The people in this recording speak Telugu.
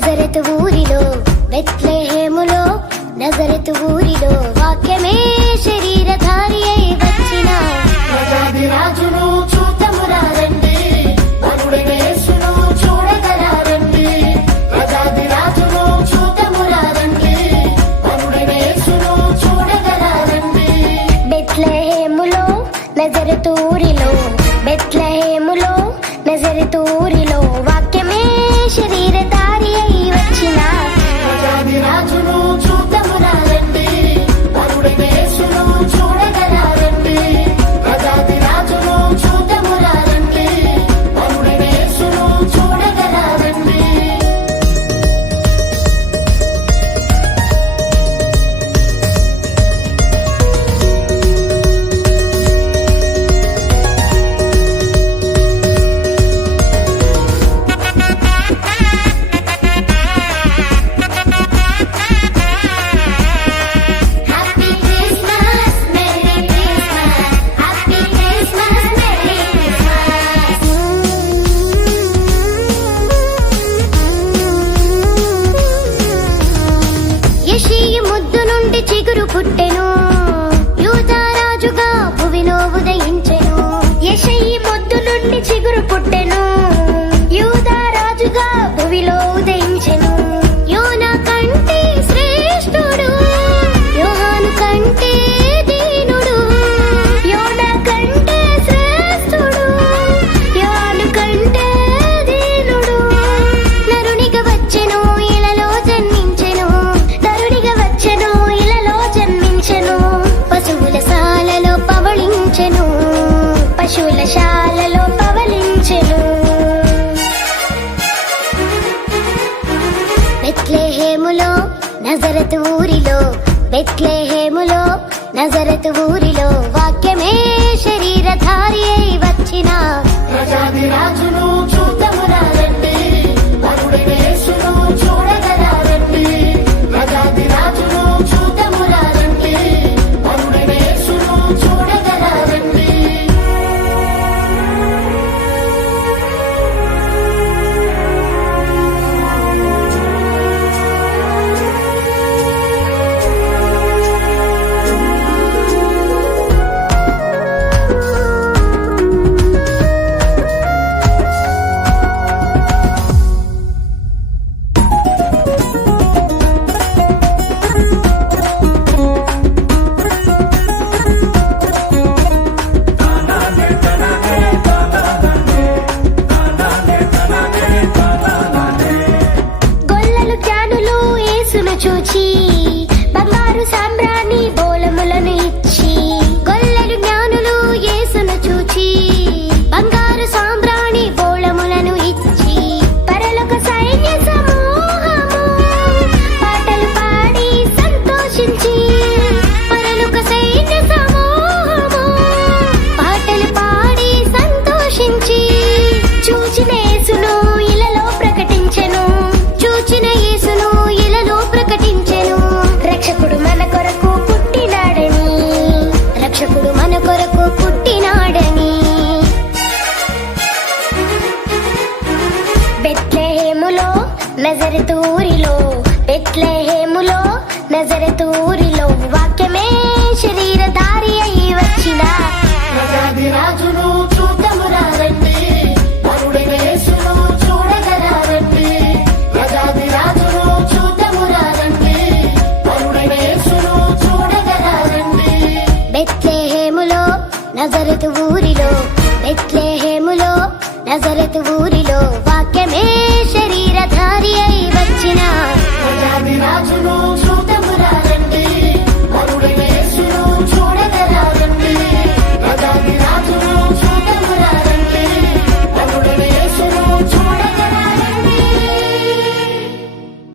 నజరతు ఊరిలో బెత్లెహేములో నజరతు ఊరిలో వాక్యమే శరీరధారి అయి వచ్చిన ప్రజాది రాజును చూద్దామురా రండి, వరుడైన యేసును చూడగరా రండి. ప్రజాది రాజును చూద్దామురా రండి, వరుడైన యేసును చూడగరా రండి. బెత్లెహేములో నజరతు ఊరిలో బెత్లెహేములో నజరతు ఊరిలో వాక్యమే శరీరధారి అయి వచ్చిన ప్రజాది రాజును చూద్దామురా రండి, వరుడైన యేసును చూడగరా రండి. ప్రజాది రాజును చూద్దామురా రండి, వరుడైన యేసును చూడగరా రండి. Happy Christmas merry Christmas happy Christmas merry Christmas యెషయి ముద్దు నుండి చిగురు పుట్టెను యూదా రాజుగా భువిలో ఉదయించెను యెషయి ముద్దు నుండి చిగురు పుట్టెను యూదా రాజుగా భువిలో ఉదయించెను యోనా కంటే శ్రేష్ఠుడు యోహాను కంటే దీనుడు యోనా కంటే శ్రేష్ఠుడు యోహాను కంటే దీనుడు నరునిగా వచ్చెను ఇలలో జన్మించెను నరునిగా వచ్చెను ఇలలో జన్మించెను పశువుల శాలలో పవళించెను పశువుల శాలలో పవళించెను బెత్లెహేములో నజరతు ఊరిలో బెత్లెహేములో నజరతు ఊరిలో వాక్యమే శరీరధారి అయి వచ్చిన ప్రజాది రాజును చూద్దామురా రండి, వరుడైన యేసును చూడగరా రండి. ప్రజాది రాజును చూద్దామురా రండి, వరుడైన యేసును చూడగరా రండి. గొల్లలు జ్ఞానులు యేసును చూచి బంగారు సాంబ్రాణి బోలములను ఇచ్చి గొల్లలు జ్ఞానులు యేసును చూచి బంగారు సాంబ్రాణి బోళములను ఇచ్చి పరలోక సైన్య సమూహము పాటలు పాడి సంతోషించి పరలోక సైన్య సమూహము పాటలు పాడి సంతోషించి చూచిన యేసును ఇలలో ప్రకటించెను చూచిన యేసును ఇలలో ప్రకటించెను రక్షకుడు మన కొరకు పుట్టినాడని రక్షకుడు మన కొరకు పుట్టినాడని బెత్లెహేములో నజరతు ఊరిలో బెత్లెహేములో నజరతు ఊరిలో వాక్యమే శరీరధారి అయి వచ్చిన ప్రజాది రాజును